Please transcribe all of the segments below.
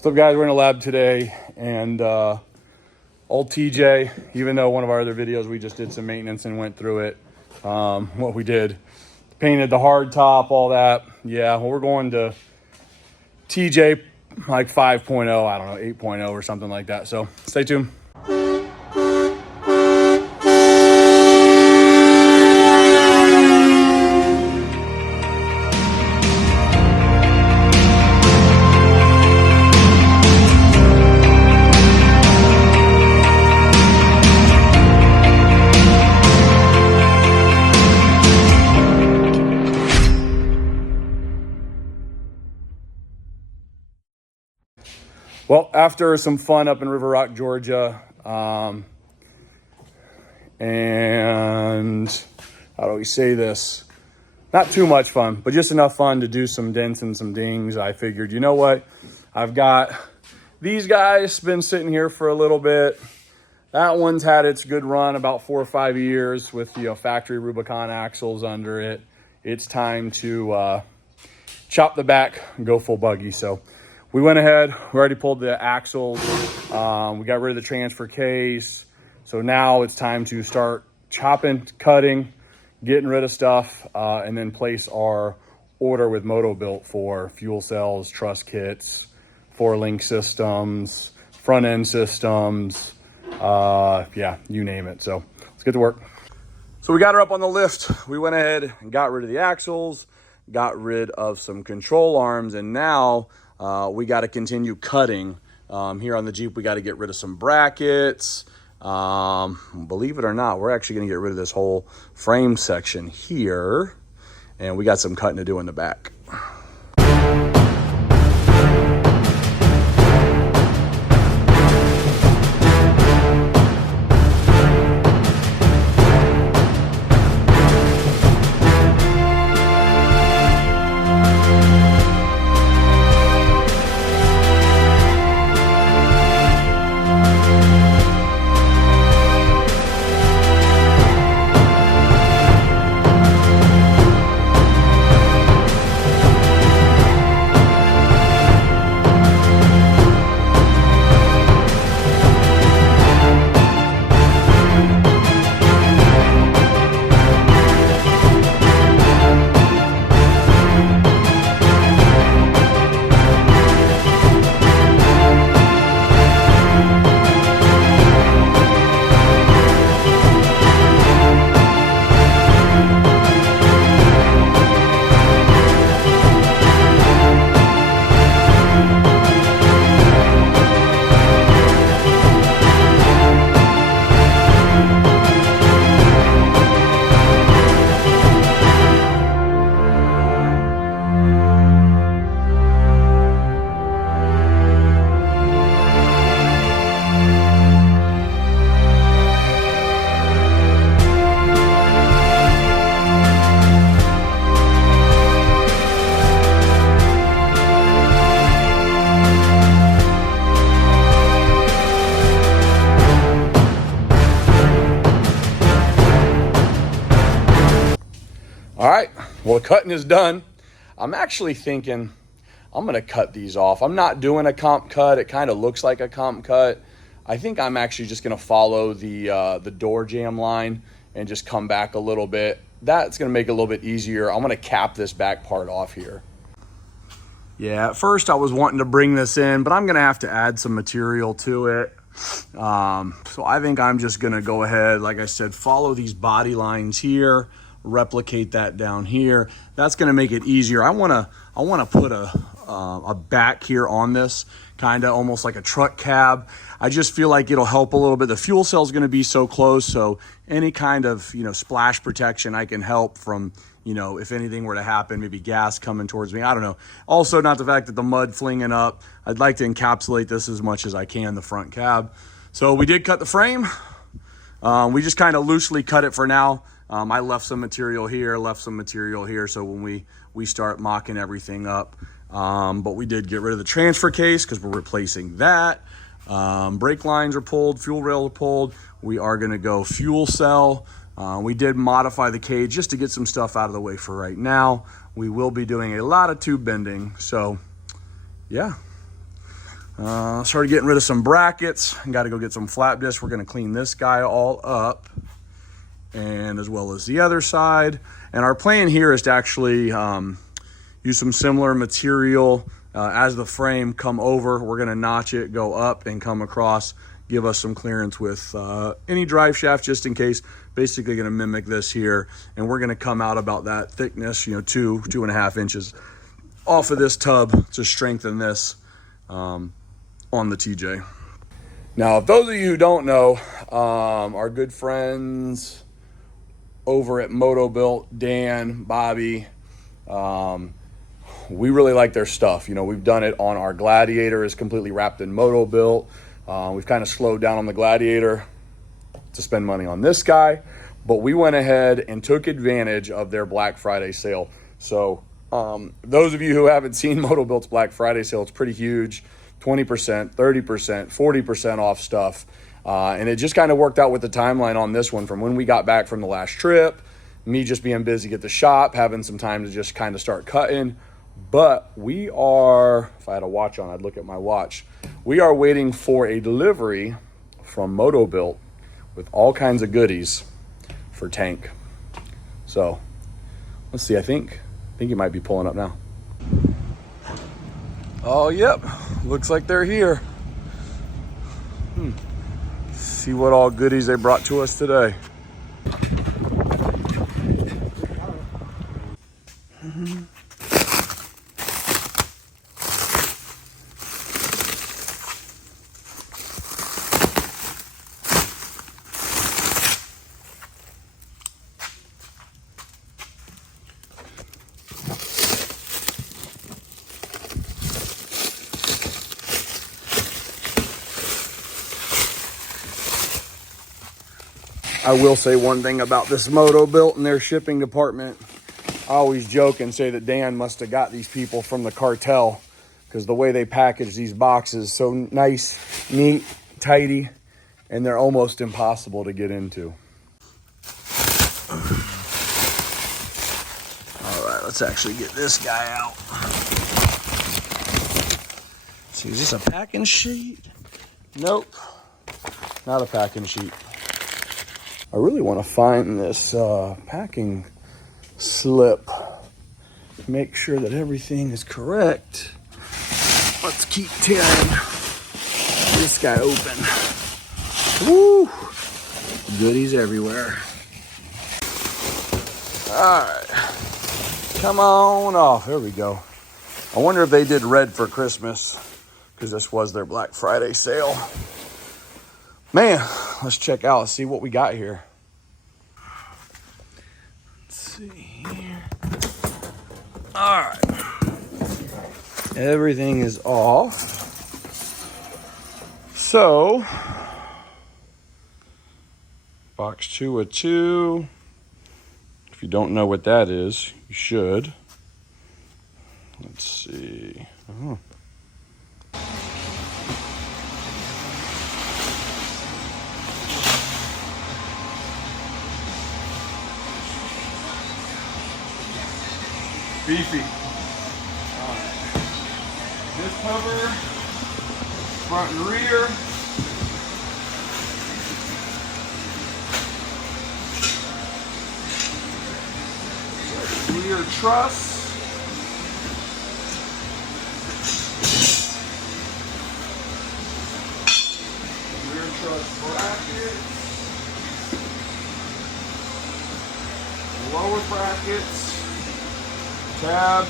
What's up, guys? We're in a lab today, and old TJ, even though one of our other videos we just did some maintenance and went through it, what we did, painted the hard top, all that. Yeah, well, we're going to TJ like 5.0, I don't know, 8.0 or something like that. So stay tuned. Well, after some fun up in River Rock, Georgia, and how do we say this? Not too much fun, but just enough fun to do some dents and some dings. I figured, you know what? I've got these guys been sitting here for a little bit. That one's had its good run, about 4 or 5 years with the factory Rubicon axles under it. It's time to chop the back and go full buggy. So we went ahead, we already pulled the axles, we got rid of the transfer case. So now it's time to start chopping, cutting, getting rid of stuff, and then place our order with Motobilt for fuel cells, truss kits, 4-link systems, front end systems, yeah, you name it. So let's get to work. So we got her up on the lift. We went ahead and got rid of the axles, got rid of some control arms, and now we got to continue cutting. Here on the Jeep, we got to get rid of some brackets. Believe it or not, we're actually going to get rid of this whole frame section here. And we got some cutting to do in the back. All right, well, the cutting is done. I'm actually thinking I'm gonna cut these off. I'm not doing a comp cut. It kind of looks like a comp cut. I think I'm actually just gonna follow the door jamb line and just come back a little bit. That's gonna make it a little bit easier. I'm gonna cap this back part off here. Yeah, at first I was wanting to bring this in, but I'm gonna have to add some material to it. So I think I'm just gonna go ahead, like I said, follow these body lines here, replicate that down here. That's going to make it easier. I want to put a back here on this, kind of almost like a truck cab. I just feel like it'll help a little bit. The fuel cell is going to be so close, so any kind of, splash protection I can help from, if anything were to happen, maybe gas coming towards me, I don't know. Also, not the fact that the mud flinging up. I'd like to encapsulate this as much as I can, the front cab. So we did cut the frame. We just kind of loosely cut it for now. I left some material here, so when we start mocking everything up. But we did get rid of the transfer case because we're replacing that. Brake lines are pulled, fuel rail are pulled. We are gonna go fuel cell. We did modify the cage just to get some stuff out of the way for right now. We will be doing a lot of tube bending, so yeah. Started getting rid of some brackets. Got to go get some flap discs. We're going to clean this guy all up, and as well as the other side. And our plan here is to actually use some similar material as the frame come over. We're going to notch it, go up, and come across, give us some clearance with any drive shaft just in case. Basically going to mimic this here, and we're going to come out about that thickness, 2.5 inches off of this tub to strengthen this on the TJ. Now, if those of you who don't know, our good friends over at Motobilt, Dan, Bobby, we really like their stuff. We've done it on our Gladiator, is completely wrapped in Motobilt. We've kind of slowed down on the Gladiator to spend money on this guy, but we went ahead and took advantage of their Black Friday sale. So those of you who haven't seen Motobilt's Black Friday sale, it's pretty huge. 20%, 30%, 40% off stuff. And it just kind of worked out with the timeline on this one from when we got back from the last trip, me just being busy at the shop, having some time to just kind of start cutting. But we are, if I had a watch on, I'd look at my watch. We are waiting for a delivery from Motobilt with all kinds of goodies for Tank. So let's see, I think he might be pulling up now. Oh, yep. Looks like they're here. See what all goodies they brought to us today. I will say one thing about this Motobilt and their shipping department. I always joke and say that Dan must have got these people from the cartel, because the way they package these boxes, so nice, neat, tidy, and they're almost impossible to get into. All right, let's actually get this guy out. See, is this a packing sheet? Nope, not a packing sheet. I really want to find this packing slip. Make sure that everything is correct. Let's keep tearing this guy open. Woo! Goodies everywhere. All right. Come on off. There we go. I wonder if they did red for Christmas, because this was their Black Friday sale. Man, let's check out, see what we got here. Let's see here. All right. Everything is off. So, box 2 of 2. If you don't know what that is, you should. Let's see. Oh. Beefy. All right. This cover, front and rear. Rear truss. Rear truss brackets. Lower brackets. Tabs.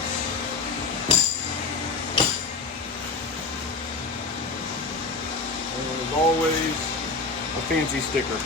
And as always, a fancy sticker.